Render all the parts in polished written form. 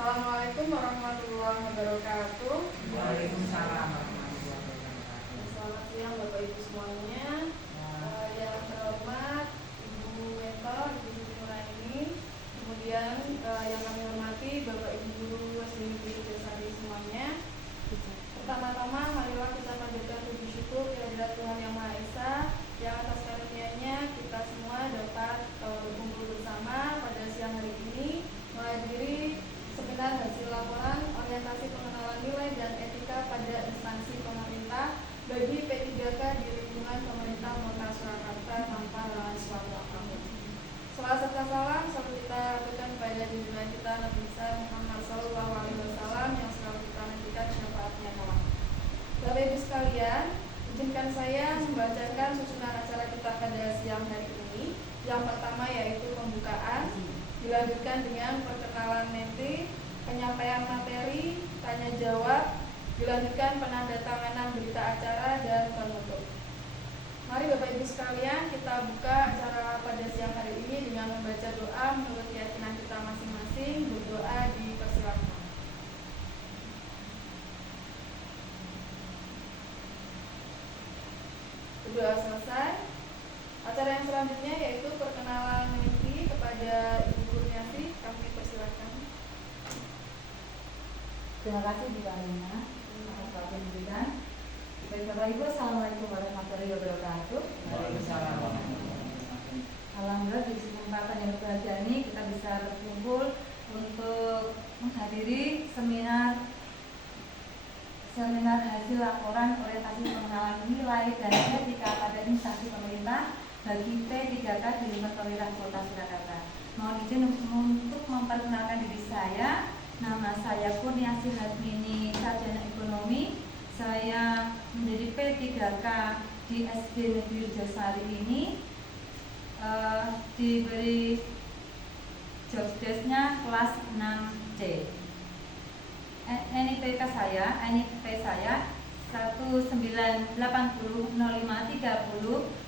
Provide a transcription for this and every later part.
Assalamualaikum warahmatullahi wabarakatuh. Waalaikumsalam warahmatullahi wabarakatuh. Selamat siang Bapak Ibu semuanya. Yang terhormat Ibu Mentor, Ibu Siti Nuraini, kemudian yang kami hormati Bapak Ibu Guru Wasmini Widyasari semuanya. Pertama-tama marilah kita panjatkan puji syukur kehadirat Tuhan Yang Maha Esa yang atas karunia-Nya kita semua dapat berkumpul bersama pada siang hari ini menghadiri seminar hasil laporan orientasi pengenalan nilai dan etika pada instansi pemerintah bagi P3K di lingkungan pemerintah Kota Surakarta tanpa halangan suatu apapun. Salam serta salam selalu kita aturkan pada junjungan kita Nabi besar Muhammad SAW yang selalu kita nantikan syafaatnya kelak. Bapak Ibu sekalian, izinkan saya membacakan susunan acara kita pada siang hari ini. Yang pertama yaitu pembukaan, dilanjutkan dengan perkenalan nanti, penyampaian materi, tanya jawab, dilanjutkan penandatanganan berita acara dan penutup. Mari Bapak Ibu sekalian kita buka acara pada siang hari ini dengan membaca doa menurut keyakinan kita masing-masing. Berdoa dipersilakan. Doa selesai. Acara yang selanjutnya yaitu perkenalan nanti kepada Ibu Kurniasi, kami persilakan. Terima kasih Bu Alina atas waktu diberikan. Baik Bapak Ibu, Assalamualaikum warahmatullahi wabarakatuh. Waalaikumsalam warahmatullahi wabarakatuh. Alhamdulillah di kesempatan yang berbahagia ini kita bisa berkumpul untuk menghadiri seminar hasil laporan orientasi pengenalan nilai dan etika pada instansi pemerintah bagi P3K di lingkungan pemerintah Kota Surakarta. Mohon izin untuk memperkenalkan diri saya. Nama saya Kurniasi Hasmini, sarjana ekonomi. Saya menjadi P3K di SD Negeri Widyasari ini. Diberi job desk-nya kelas 6C. NIP saya 1980 05 30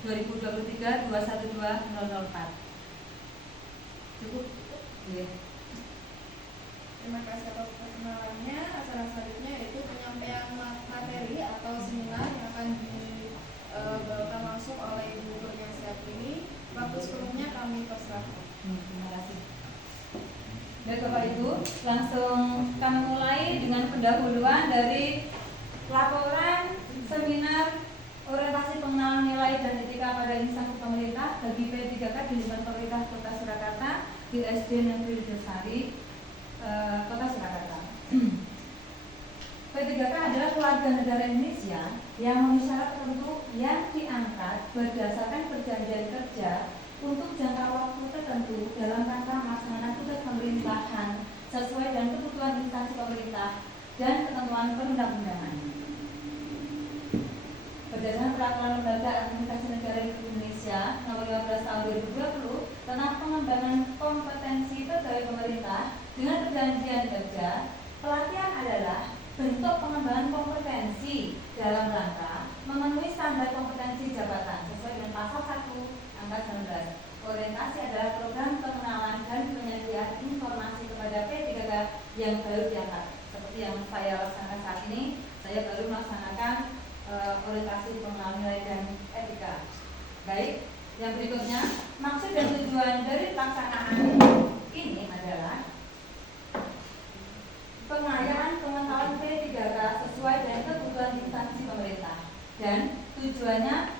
2023 212004. Cukup? Iya. Terima kasih atas perkenalannya. Acara selanjutnya yaitu penyampaian materi atau seminar yang akan dibawakan langsung oleh Ibu Kurniasi ini. Waktu sebelumnya kami persilakan. Terima kasih. Baik Bapak Ibu, langsung kami mulai dengan pendahuluan dari laporan seminar orientasi pengenalan nilai dan etika pada instansi pemerintah bagi P3K di lingkungan pemerintah Kota Surakarta di SD Negeri Widyasari, Kota Surakarta. P3K adalah keluarga negara Indonesia yang memenuhi syarat tertentu yang diangkat berdasarkan perjanjian kerja untuk jangka waktu tertentu dalam rangka melaksanakan tugas pemerintahan sesuai dengan kebutuhan instansi pemerintah dan ketentuan perundang-undangan. Berdasarkan peraturan Lembaga Administrasi Negara Indonesia Nomor 15 Tahun 2020 tentang pengembangan kompetensi pegawai pemerintah dengan perjanjian kerja, pelatihan adalah bentuk pengembangan kompetensi dalam rangka memenuhi standar kompetensi jabatan sesuai dengan pasal 1 angka 19. Orientasi adalah program pengenalan dan penyediaan informasi kepada P3K yang baru diangkat. Seperti yang saya laksanakan saat ini, saya baru melaksanakan orientasi pengenalan nilai dan etika. Baik, yang berikutnya, maksud dan tujuan dari pelaksanaan ini adalah pengayaan pengetahuan P3K sesuai dengan kebutuhan instansi pemerintah. Dan tujuannya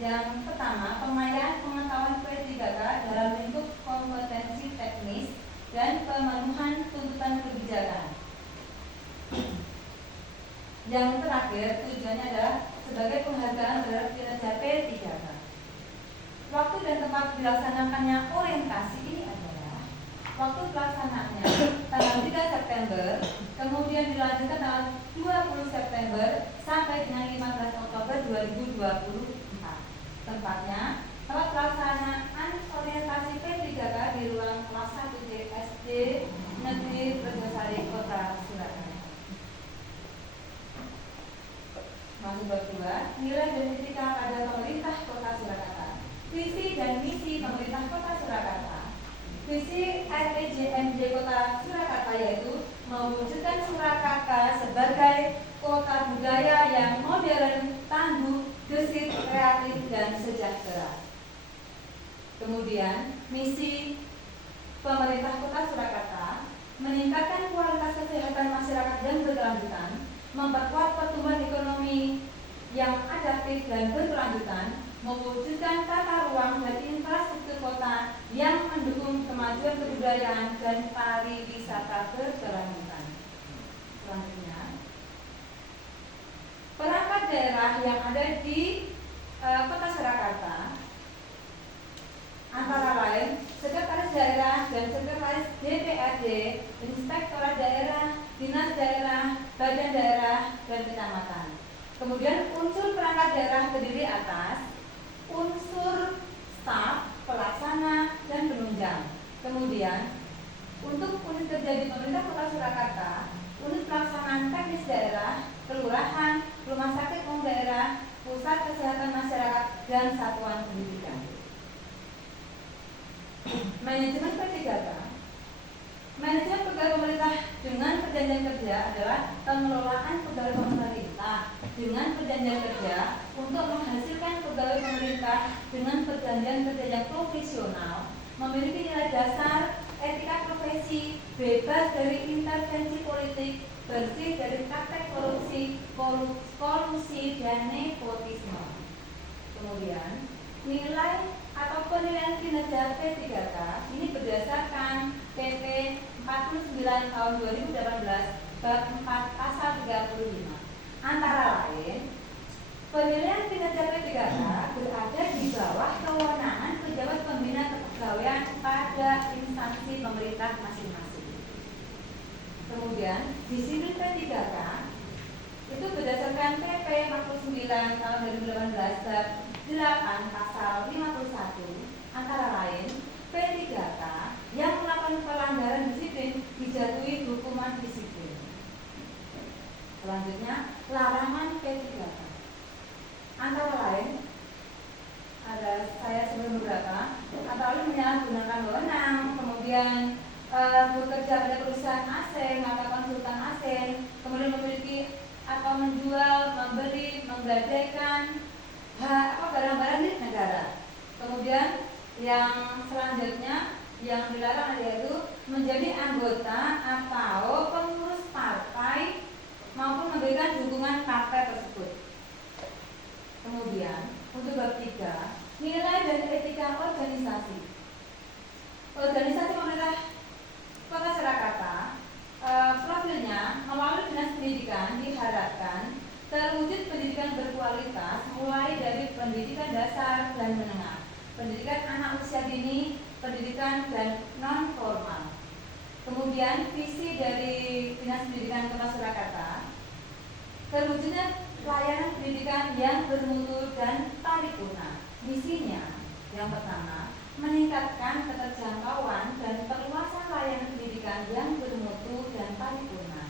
yang pertama, pengayaan pengetahuan P3K dalam bentuk kompetensi teknis dan pemenuhan tuntutan kebijakan. Yang terakhir, tujuannya adalah sebagai penghargaan terhadap kinerja P3K. Waktu dan tempat dilaksanakannya orientasi ini adalah waktu pelaksanaannya tanggal 3 September, kemudian dilanjutkan tanggal 20 September sampai dengan 15 Oktober 2024. Tempatnya, tempat pelaksanaan orientasi P3K di ruang kelas 1C SD Negeri Widyasari Kota Surakarta. Masuk bab 2, nilai dan etika pada pemerintah Kota Surakarta. Visi dan misi pemerintah Kota Surakarta. Visi RPJMD Kota Surakarta yaitu mewujudkan Surakarta sebagai kota budaya yang modern, tangguh, gesit, kreatif, dan sejahtera. Kemudian, misi pemerintah Kota Surakarta meningkatkan kualitas kesehatan masyarakat yang berkelanjutan, memperkuat pertumbuhan ekonomi yang adaptif dan berkelanjutan, mewujudkan tata ruang dan infrastruktur kota yang mendukung kemajuan kebudayaan dan pariwisata berkelanjutan. Selanjutnya, perangkat daerah yang ada di Kota Surakarta antara lain Sekretaris Daerah dan Sekretaris DPRD, Inspektorat Daerah, Dinas Daerah, Badan Daerah, dan Kecamatan. Kemudian unsur perangkat daerah terdiri atas unsur staf, pelaksana, dan penunjang. Kemudian untuk unit kerja di pemerintah Kota Surakarta, unit pelaksanaan teknis daerah, kelurahan, rumah sakit umum daerah, pusat kesehatan masyarakat, dan satuan pendidikan. Manajemen P3K. Manajemen pegawai pemerintah dengan perjanjian kerja adalah pengelolaan pegawai pemerintah dengan perjanjian kerja untuk menghasilkan pegawai pemerintah dengan perjanjian kerja yang profesional, memiliki nilai dasar, etika profesi, bebas dari intervensi politik, bersih dari praktek korupsi, kolusi, dan nepotisme. Kemudian, nilai atau penilaian kinerja P3K ini berdasarkan PP 49 tahun 2018 bab 4 pasal 35. Antara lain, penilaian kinerja P3K berada di bawah kewenangan pejabat pembina kepegawaian pada instansi pemerintah masing-masing. Kemudian, disiplin P3K itu berdasarkan PP 49 tahun 2018 bab 8 pasal 51, antara lain P3K yang melakukan pelanggaran disiplin dijatuhi hukuman disiplin. Selanjutnya, larangan P3K antara lain ada saya sebelum beberapa, antara lain menyalahgunakan wewenang, kemudian bekerja pada perusahaan asing atau konsultan asing, kemudian memiliki atau menjual, membeli, menggadaikan barang-barang milik negara. Kemudian yang selanjutnya yang dilarang yaitu menjadi anggota atau pengurus partai maupun memberikan dukungan partai tersebut. Kemudian untuk bab 3, nilai dan etika organisasi. Organisasi pemerintah Kota Surakarta profilnya melalui Dinas Pendidikan diharapkan terwujud pendidikan berkualitas mulai dari pendidikan dasar dan menengah, pendidikan anak usia dini, pendidikan dan non formal. Kemudian visi dari Dinas Pendidikan Kota Surakarta terwujudnya layanan pendidikan yang bermutu dan paripurna. Misinya yang pertama, meningkatkan keterjangkauan dan perluasan layanan pendidikan yang bermutu dan paripurna.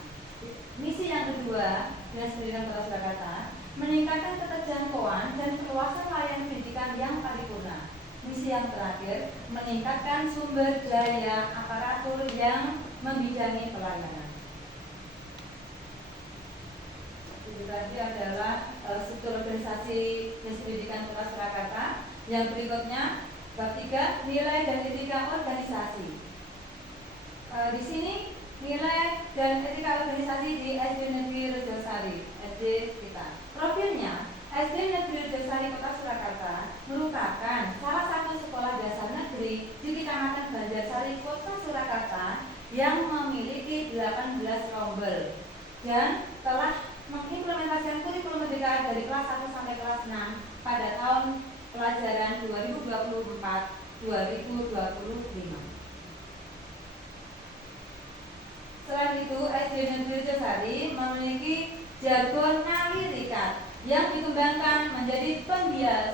Misi yang kedua, Dinas Pendidikan Kota Surakarta, meningkatkan keterjangkauan dan perluasan layanan pendidikan yang paripurna. Misi yang terakhir, meningkatkan sumber daya aparatur yang membidangi pelayanan. Itu tadi adalah struktur organisasi Dinas Pendidikan Kota Surakarta. Yang berikutnya, bab 3, nilai dan etika organisasi. Di sini nilai dan etika organisasi di SD Negeri Rejosari, SD kita. Profilnya, SD Negeri Rejosari Kota Surakarta merupakan salah satu sekolah dasar negeri di Kecamatan Banjarsari, Kota Surakarta yang memiliki 18 rombel dan telah mengimplementasikan kurikulum merdeka dari kelas 1 sampai kelas 6 pada tahun pelajaran 2024-2025. Selain itu, SD Negeri Rejosari memiliki jargon nalirikat yang dikembangkan menjadi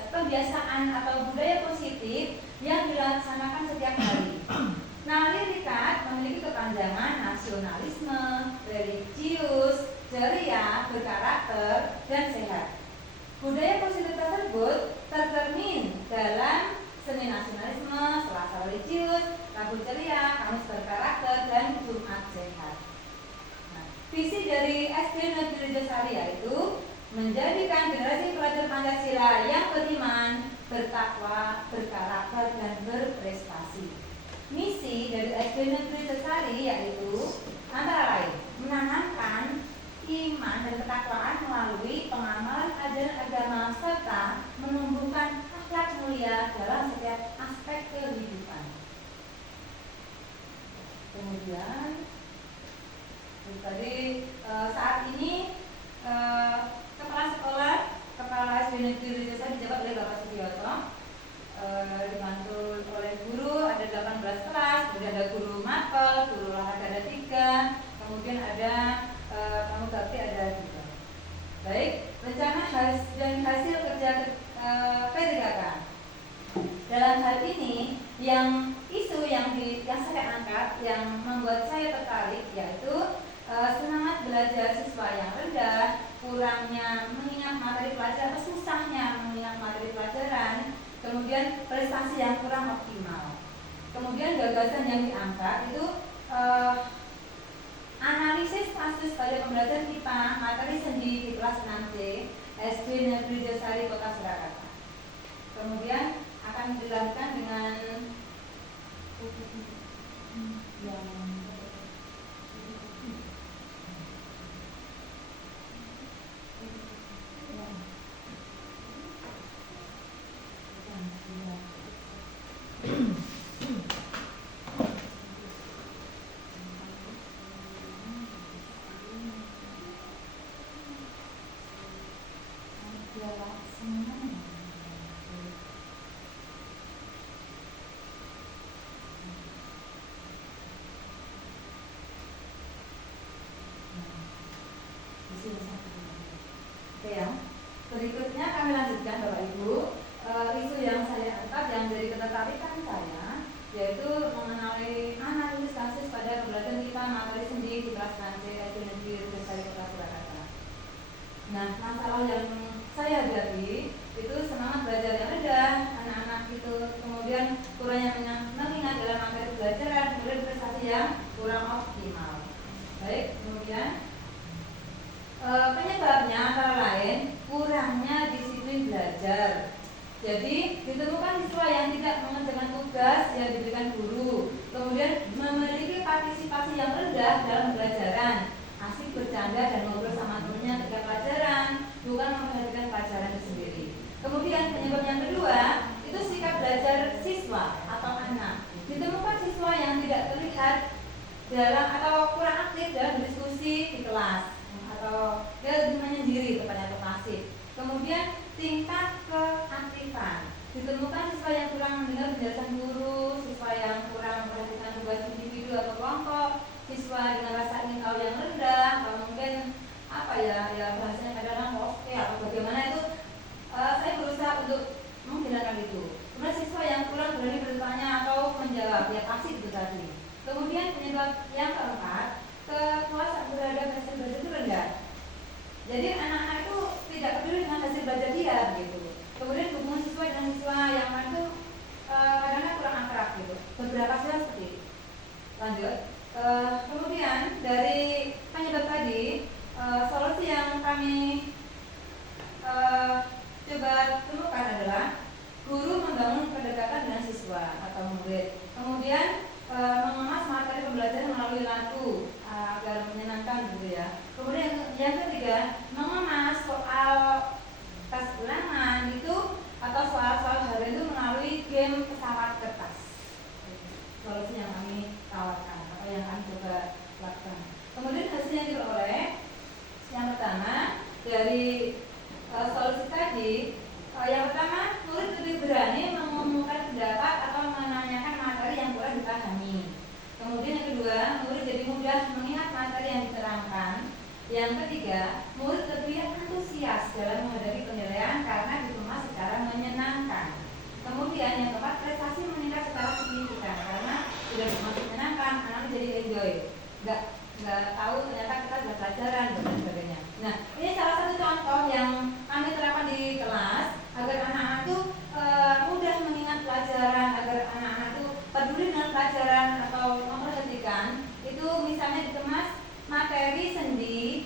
pembiasaan atau budaya positif yang dilaksanakan setiap hari. Nalirikat memiliki kepanjangan nasionalisme, religius, ceria, berkarakter, dan sehat. Budaya positif tersebut tercermin dalam seni nasionalisme, selasa religius, rabu ceria, kamus berkarakter, dan Jumat sehat. dari SD Negeri Rejosari yaitu menjadikan generasi pelajar Pancasila yang beriman, bertakwa, berkarakter, dan berprestasi. Misi dari SD Negeri Rejosari yaitu antara lain menanamkan iman dan ketakwaan melalui pengamalan ajaran agama serta menumbuhkan akhlak mulia dalam setiap aspek kehidupan. Kemudian tadi saat ini kepala sekolah, kepala SD Negeri Rejosari dijabat oleh Bapak Sugioto, dibantu oleh guru, ada 18 kelas, kemudian ada guru mapel, guru olahraga ada 3, kemudian ada pramugari ada 3. Baik, rencana dan hasil kerja P3K. Dalam hal ini, isu yang saya angkat, yang membuat saya tertarik, yaitu semangat belajar siswa yang rendah, kurangnya mengingat materi pelajaran atau susahnya mengingat materi pelajaran, kemudian prestasi yang kurang optimal. Kemudian gagasan yang diangkat itu analisis kasus pada pembelajaran IPA materi sendi di kelas 6C SD Negeri Rejosari Kota Surakarta. Kemudian akan dilakukan dengan berikutnya kami lanjutkan Bapak Ibu, isu yang saya angkat yang jadi ketertarikan saya yaitu mengenai analisis kasus pada pembelajaran IPA materi sendi di kelas 6C SD Negeri Rejosari Kota Surakarta. Nah, masalah yang saya hadapi itu semangat belajar yang rendah, anak-anak itu kemudian kurangnya mengingat dalam materi pelajaran, kemudian prestasi yang kurang optimal. Baik, kemudian penyebabnya antara lain kurangnya disiplin belajar. Jadi ditemukan siswa yang tidak mengerjakan tugas yang diberikan guru, kemudian memiliki partisipasi yang rendah dalam pembelajaran, asik bercanda dan ngobrol sama temannya ketika pelajaran, bukan memperhatikan pelajaran itu sendiri. Kemudian penyebab yang kedua itu sikap belajar siswa atau anak. Ditemukan siswa yang tidak terlihat dalam atau kurang aktif dalam diskusi di kelas, atau dia lebih menyendiri tepatnya atau pasif. Kemudian tingkat keaktifan, ditemukan siswa yang kurang mendengar penjelasan guru, siswa yang kurang memperhatikan tugas individu atau kelompok, siswa dengan rasa ingin tahu yang rendah, atau mungkin bahasanya kadang-kadang oke atau bagaimana itu. Saya berusaha untuk menghilangkan itu. Kemudian siswa yang kurang berani bertanya atau menjawab, ya pasif itu tadi. Kemudian penyebab yang keempat, kepuasan terhadap hasil belajar itu rendah. Jadi anak-anak itu tidak peduli dengan hasil belajar dia gitu. Kemudian hubungan siswa dengan siswa yang lain itu kadang-kadang kurang akrab gitu. Beberapa siswa seperti itu. Lanjut. Kemudian dari penyebab tadi, solusi yang kami coba temukan adalah guru membangun kedekatan dengan siswa atau murid. Kemudian mengemas materi pembelajaran melalui lagu agar menyenangkan gitu ya. Kemudian yang ketiga, mengemas soal tes ulangan itu atau soal-soal harian itu melalui game pesawat kertas. Solusi yang kami tawarkan atau yang kami coba lakukan. Kemudian hasilnya diperoleh. Yang pertama dari solusi tadi, yang pertama murid lebih berani mengumumkan pendapat atau menanyakan materi yang kurang dipahami. Kemudian yang kedua, murid jadi mudah mengingat materi yang diterangkan. Yang ketiga, murid lebih antusias dalam menghadapi penilaian karena dikemas secara menyenangkan. Kemudian yang keempat, prestasi meningkat secara signifikan karena sudah dikemas menyenangkan, anak jadi enjoy. Nggak tahu ternyata kita sudah pelajaran dan sebagainya. Nah, ini salah satu contoh yang kami terapkan di kelas agar anak-anak itu mudah mengingat pelajaran, agar anak-anak itu peduli dengan pelajaran atau memperhatikan. Itu misalnya dikemas materi sendi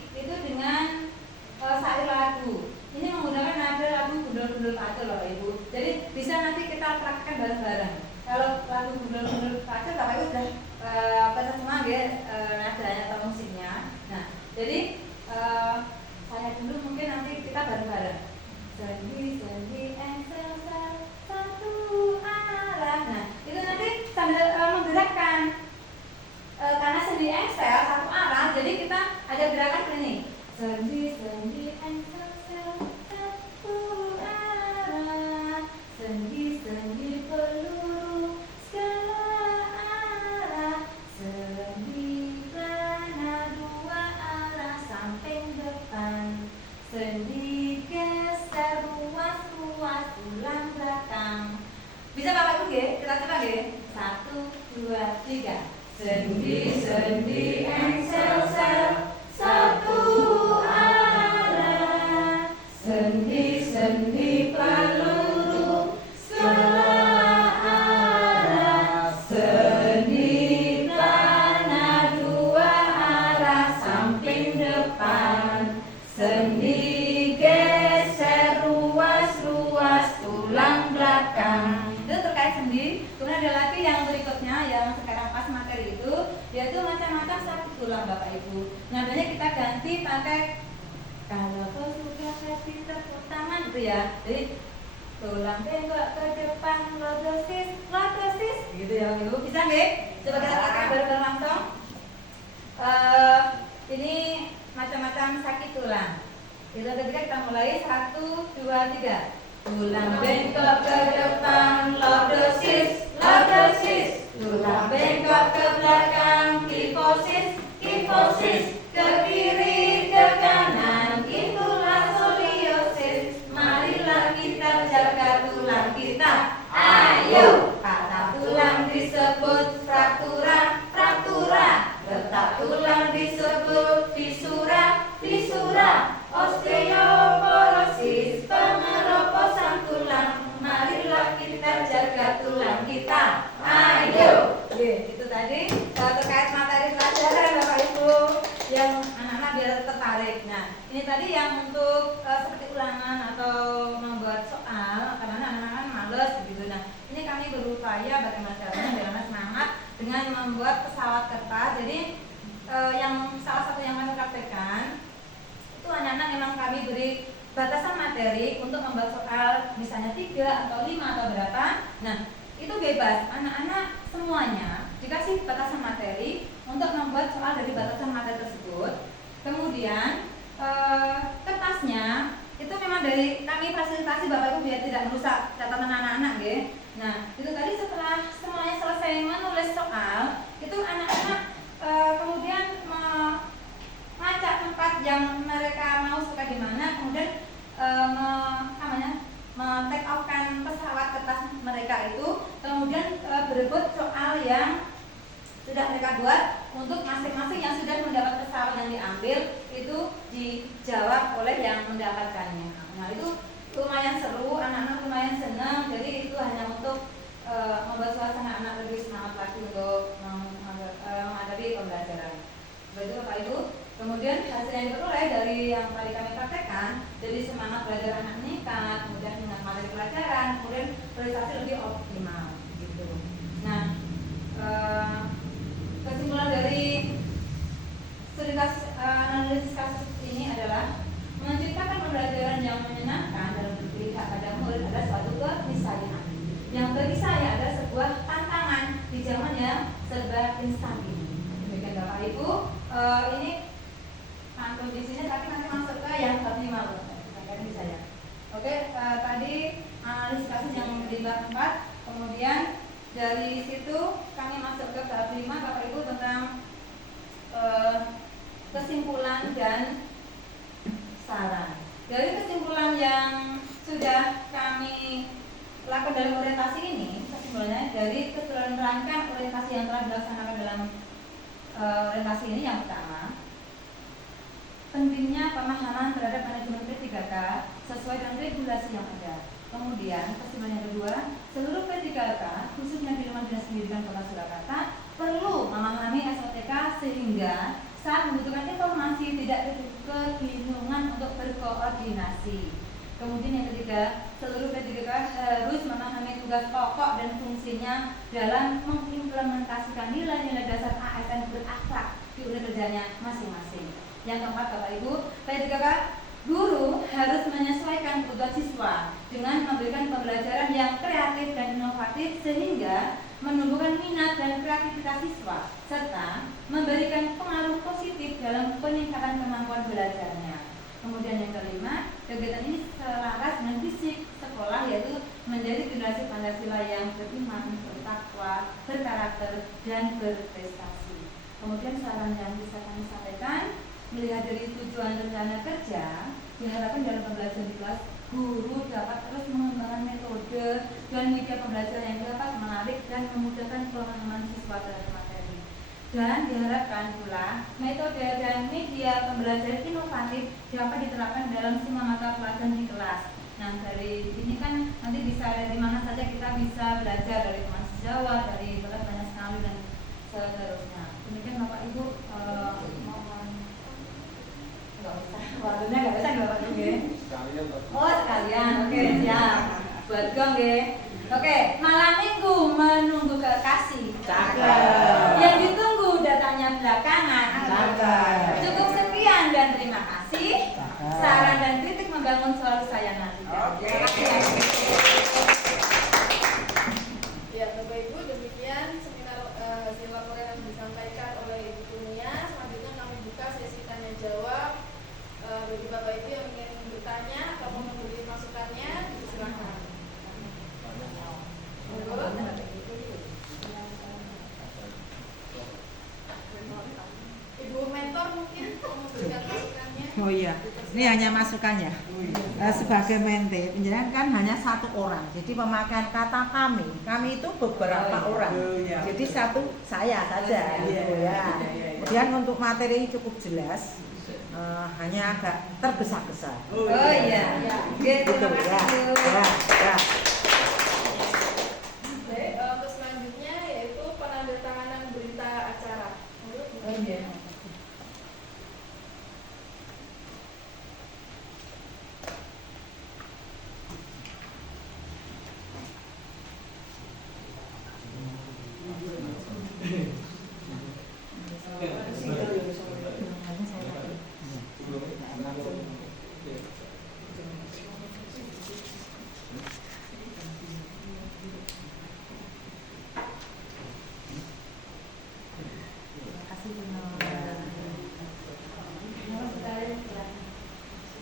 Sendi-sendi engsel-sel satu arah, sendi-sendi peluru sebelah arah, sendi tanah dua arah samping depan, sendi geser ruas-ruas tulang belakang. Itu terkait sendi. Kemudian ada lagi yang berikutnya yang sekarang pas materi itu, yaitu macam-macam sakit tulang Bapak Ibu. Nadanya kita ganti pakai kalau kau sudah kasih tepuk tangan itu ya. Jadi tulang bengkok ke depan lordosis gitu ya Bapak Ibu. Bisa nggak? Coba kita pakai bareng-bareng langsung. Ini macam-macam sakit tulang. Itu ketika kita mulai 1, 2, 3. Tulang bengkok ke depan lordosis. Tulang bengkok ke belakang kifosis, ke kiri ke kanan itulah skoliosis. Marilah kita jaga tulang kita. Ayo, patah tulang disebut fraktura, retak tulang disebut fisura, osteoporosis, pengeroposan tulang. Marilah kita jaga tulang kita. Ayo. Itu tadi terkait materi pelajaran Bapak Ibu yang anak-anak biar tertarik. Nah, ini tadi yang untuk seperti ulangan atau membuat soal karena anak-anak males begitu. Nah, ini kami berupaya bagaimana caranya biar anak semangat dengan membuat pesawat kertas. Jadi yang salah satu yang kami praktekkan itu anak-anak memang kami beri batasan materi untuk membuat soal misalnya 3 atau 5 atau berapa. Nah, itu bebas, anak-anak semuanya dikasih batasan materi untuk membuat soal dari batasan materi tersebut. Kemudian kertasnya itu memang dari kami fasilitasi Bapak Ibu biar tidak merusak catatan anak-anak ya. Nah, itu tadi setelah semuanya selesai menulis soal, itu anak-anak kemudian mengacak tempat yang mereka mau suka di mana, kemudian take off-kan pesawat kertas mereka itu, kemudian berebut soal yang sudah mereka buat untuk masing-masing yang sudah mendapat pesawat yang diambil itu dijawab oleh yang mendapatkannya. Nah, itu lumayan seru, anak-anak lumayan senang. Jadi itu hanya untuk membuat suasana anak lebih semangat lagi untuk menghadapi pembelajaran. Begitu Bapak Ibu. Kemudian hasil yang diperoleh dari yang tadi kami praktekkan, jadi semangat belajar anak meningkat, kemudian dengan materi pelajaran, kemudian prestasi lebih optimal gitu. Nah, kesimpulan dari studi analisis kasus ini adalah menciptakan pembelajaran yang menyenangkan dan berpihak pada murid adalah suatu keniscayaan yang bagi saya adalah sebuah tantangan di zaman yang serba instan ini. Demikian Bapak Ibu, ini antum di sini tapi nanti masuk ke yang bab 5 loh. Kita bisa ya. Oke, tadi analisis kasus yang di bab 4, kemudian dari situ kami masuk ke bab 5 Bapak Ibu tentang kesimpulan dan saran. Dari kesimpulan yang sudah kami lakukan dalam orientasi ini, kesimpulannya dari keseluruhan rangkaian orientasi yang telah dilaksanakan dalam orientasi ini, yang pertama, pentingnya pemahaman terhadap manajemen P3K sesuai dengan regulasi yang ada. Kemudian, kesimpulan yang kedua, seluruh P3K, khususnya di Rumah Dinas Pendidikan Kota Surakarta, perlu memahami SOTK sehingga saat membutuhkan informasi tidak kebingungan untuk berkoordinasi. Kemudian yang ketiga, seluruh P3K harus memahami tugas pokok dan fungsinya dalam mengimplementasikan nilai-nilai dasar ASN berakhlak di unit kerjanya masing-masing. Yang keempat Bapak Ibu, P3K guru harus menyesuaikan kebutuhan siswa dengan memberikan pembelajaran yang kreatif dan inovatif sehingga menumbuhkan minat dan kreativitas siswa serta memberikan pengaruh positif dalam peningkatan kemampuan belajarnya. Kemudian yang kelima, kegiatan ini selaras dengan visi sekolah yaitu menjadi generasi Pancasila yang beriman, bertakwa, berkarakter, dan berprestasi. Kemudian saran yang bisa kami sampaikan, melihat dari tujuan rencana kerja, diharapkan dalam pembelajaran di kelas, guru dapat terus mengembangkan metode dan media pembelajaran yang dapat menarik dan memudahkan pemahaman siswa terhadap materi. Dan diharapkan pula metode dan media pembelajaran inovatif dapat diterapkan dalam semua mata pelajaran di kelas. Nah, dari ini kan nanti bisa dari mana saja kita bisa belajar, dari teman sejawat, dari bahkan banyak sekali dan seterusnya. Demikian Bapak Ibu, mohon nggak usah, waktunya nggak bisa Bapak Ibu ya? Oh sekalian, oke siap. Buat gong ya. Oke, malam minggu menunggu kekasih. Cakep. Yang ditunggu datanya belakangan. Cakep. Cukup sekian dan terima kasih. Saran dan kritik membangun selalu saya nanti. Oke. Ya, Bapak Ibu, demikian seminar hasil laporan yang disampaikan oleh Ibu Kurnia. Selanjutnya kami buka sesi tanya jawab. Bagi Bapak Ibu yang ingin bertanya atau mau memberi masukannya, silakan. Ibu mentor mungkin mau memberikan masukannya. Oh iya, ini hanya masukannya. Sebagai mente, penjelasan kan hanya satu orang. Jadi pemakaian kata kami itu beberapa orang. Iya. Jadi satu saya saja, gitu ya. Kemudian untuk materi cukup jelas, hanya agak tergesa-gesa. Oh iya. Gitu Terima ya. kasih. Ya. Baik, untuk selanjutnya yaitu penandatanganan berita acara. Oh iya.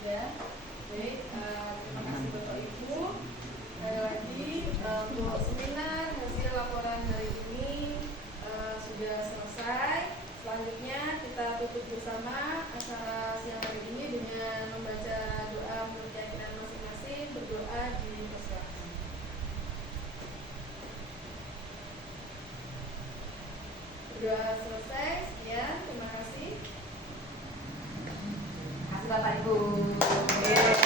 Sudah. Baik, terima kasih Bapak Ibu. Sekali lagi untuk seminar hasil laporan hari ini sudah selesai. Selanjutnya kita tutup bersama acara siang hari ini dengan membaca doa menurut keyakinan masing-masing, berdoa di persilakan. Berdoa selesai. Sekian, terima kasih. Terima kasih Bapak Ibu. Oke.